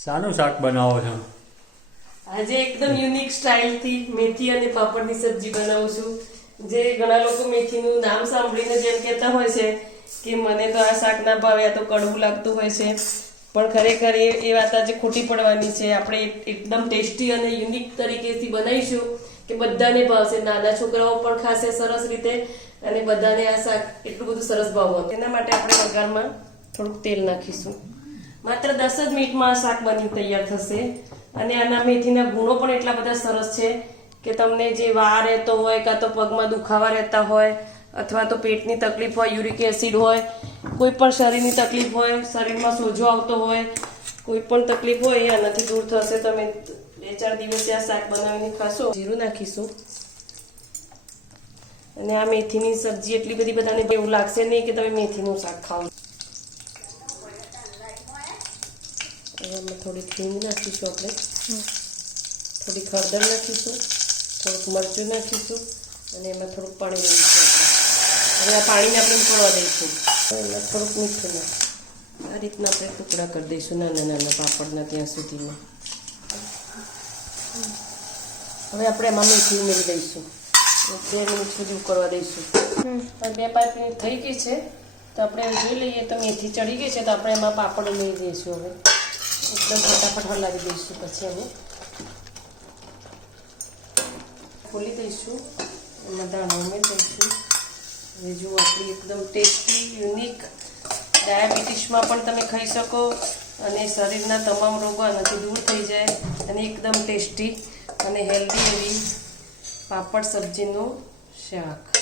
શાનું શાક બનાવો છો? આજે એકદમ યુનિક સ્ટાઇલથી મેથી અને પાપડની સબ્જી બનાવું છું. જે ઘણા લોકો મેથીનું નામ સાંભળીને જેમ કહેતા હોય છે કે મને તો આ શાક ના ભાવે, આ તો કડવું લાગતું હોય છે, પણ ખરેખર એ વાત આજે ખોટી પડવાની છે. આપણે એકદમ ટેસ્ટી અને યુનિક તરીકેથી બનાવીશું કે બધાને ભાવશે. નાના છોકરાઓ પણ ખાશે સરસ રીતે અને બધાને આ શાક એટલું બધું સરસ ભાવવાનું. એના માટે આપણે વઘારમાં થોડુંક તેલ નાખીશું. માત્ર 10 જ મિનિટમાં આ શાક બની તૈયાર થશે. અને આના મેથીના ગુણો પણ એટલા બધા સરસ છે કે તમને જે વા રહેતો હોય, કાં તો પગમાં દુખાવા રહેતા હોય, અથવા તો પેટની તકલીફ હોય, યુરિક એસિડ હોય, કોઈ પણ શરીરની તકલીફ હોય, શરીરમાં સોજો આવતો હોય, કોઈ પણ તકલીફ હોય એ આનાથી દૂર થશે. તમે 2-4 દિવસે આ શાક બનાવીને ખાશો. જીરું નાખીશું. અને આ મેથીની સબ્જી એટલી બધી બધાને એવું લાગશે નહીં કે તમે મેથીનું શાક ખાઓ. એમાં થોડી હિંગ નાખીશું, આપણે થોડી હળદર નાખીશું, થોડુંક મરચું નાખીશું અને એમાં થોડુંક પાણી નાખીશું. હવે આ પાણીને આપણે ઉકળવા દઈશું. એમાં થોડુંક મીઠું નાખીશું. આ રીતના આપણે ટુકડા કરી દઈશું નાના નાના પાપડના ત્યાં સુધીમાં. હવે આપણે એમાં મેથી ઉમેરી દઈશું. 2 મિનિટ સુધી ઉકળવા દઈશું. 2 મિનિટ થઈ ગઈ છે તો આપણે જોઈ લઈએ તો મેથી ચડી ગઈ છે તો આપણે એમાં પાપડ ઉમેરી દઈશું. હવે એકદમ ફટાફટ હલાવી દઈશું. પછી હવે ખોલી દઈશું, એમાં દાણા ઉમેરી દઈશું. હવે જો આપણી એકદમ ટેસ્ટી યુનિક, ડાયાબિટીસમાં પણ તમે ખાઈ શકો અને શરીરના તમામ રોગો આનાથી દૂર થઈ જાય અને એકદમ ટેસ્ટી અને હેલ્ધી એવી પાપડ સબ્જીનું શાક.